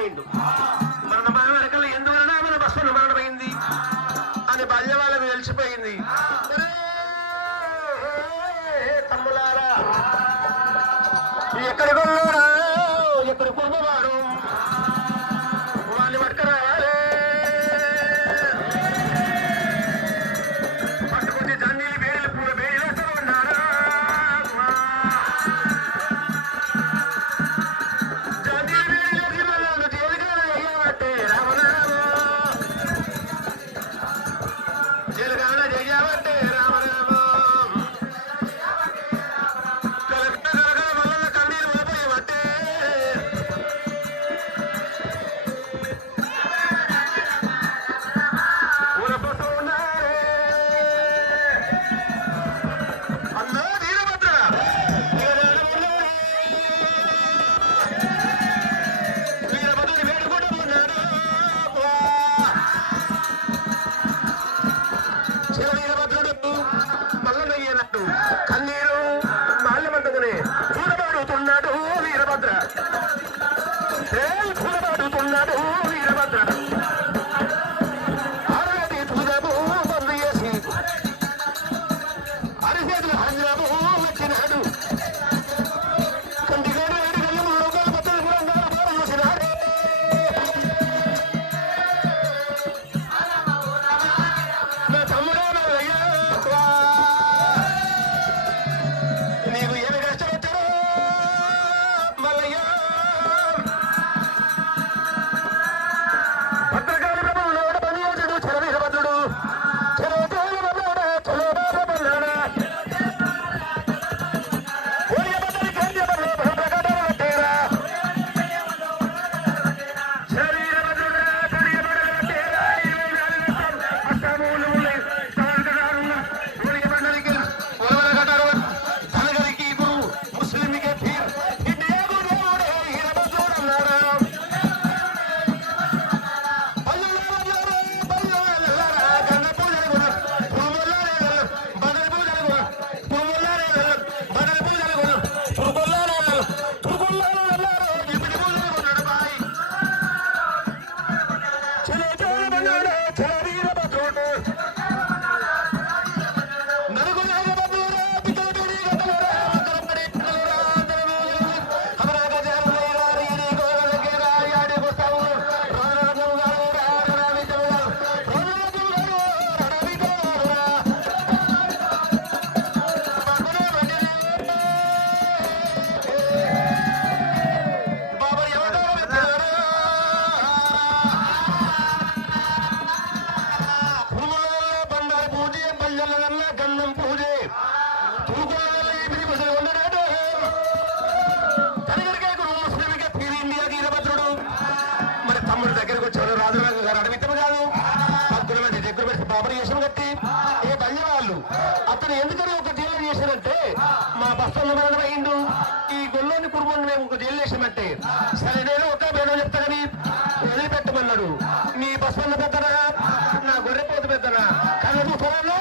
வேண்டும். 나를 పూజే బల్లెల గంధం పూజే. తూకోల ఇపిరి ముసలి ఉండరాడు తనగరికే గురు ముస్లింకే పీరి ఇండియా వీరభద్రుడు. మరి తమ్ముడు దగ్గరకు వచ్చాడు రాజురాజు గారు అడవిత్తము కాదు పద్దుల మంది దగ్గర పెట్టి బాబరి చేసిన కట్టి. ఏ బల్లి వాళ్ళు అతను ఎందుకని ఒక జైలు చేశారంటే మా బస్సులో అయిండు. ఈ గొల్లోని కుటుంబం మేము ఒక జైలు చేసామంటే సరే నేను ఒక భేదం చెప్తానని వదిలిపెట్టమన్నాడు. నీ బస్సులో పెద్దనా? నా గొర్రెపోతు పెద్దనా? కలదు త్వరలో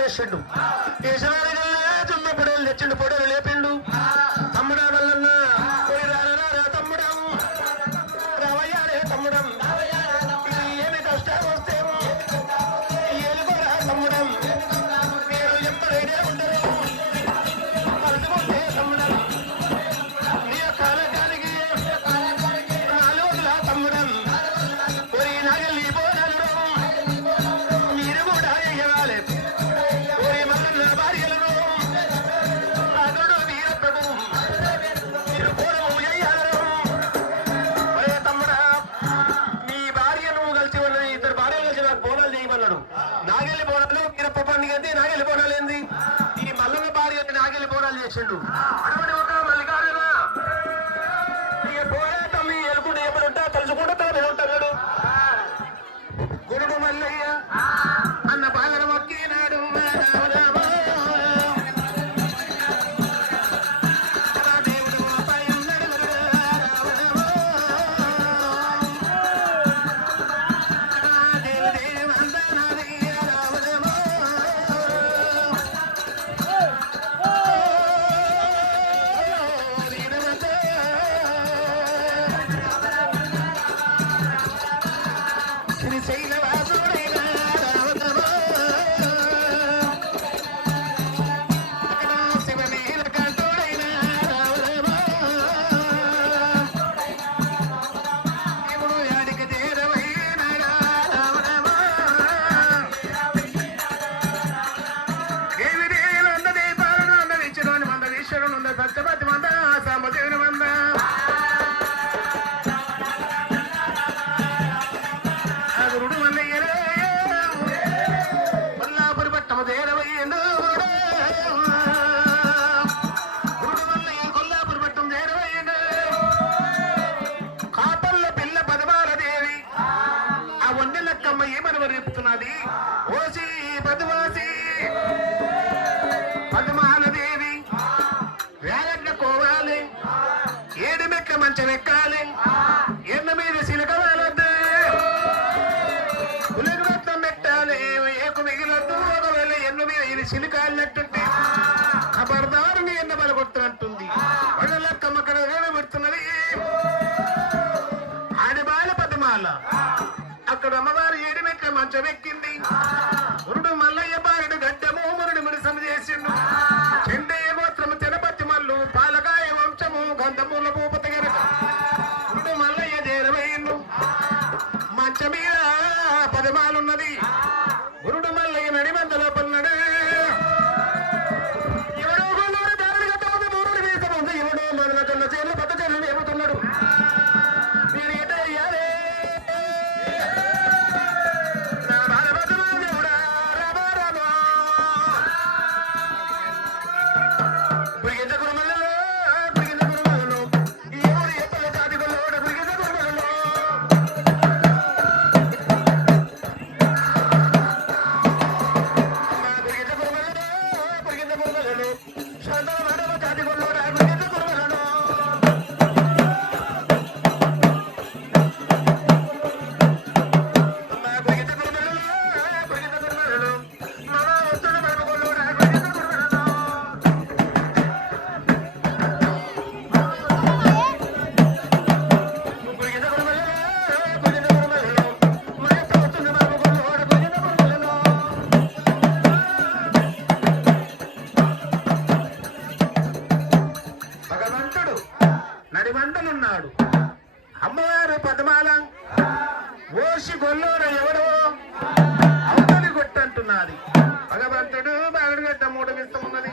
తెచ్చి ఒక వేసిండు. వేసినాడికల్లా జిమ్మ పొడలు తెచ్చిండు పొడలు లేపిండు. తమ్ముడా వల్లన్న పోయి రారా రా తమ్ముడం. రావయ్యాడే తమ్ముడం. ఇది ఏమి కష్టం వస్తే ఏలుకోరా తమ్ముడం. మీరు ఎప్పుడైనా ఉండరు పలుకుకుంటే తమ్ముడం. నీ యొక్క నాలుగులా తమ్ముడం. నాకు చేయమన్నాడు నాగెల్లి బోనాలు వీరప్ప పండుగ ఏంది నాగెల్లి బోనాలు ఏంది? ఈ మల్లన్న భార్య నాగెల్లి బోనాలు చేసిండు. పద్మాలదేవి. వేలడ్డ కోవాలి. ఏడు మెక్క మంచం ఎక్కాలి Gracias. ఓసి గొల్లోన ఎవడో? అవతలి కొట్టంటున్నది భగవంతుడు బాగుడుగడ్డ మూడమిస్తమున్నది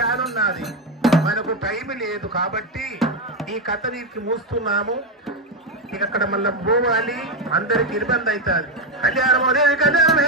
చాలున్నది. మనకు టైం లేదు కాబట్టి ఈ కథనికి మూస్తున్నాము. ఇక అక్కడ మళ్ళీ పోవాలి. అందరికి ఇబ్బంది అవుతుంది. కళ్యాణం అదే కళ్యాణం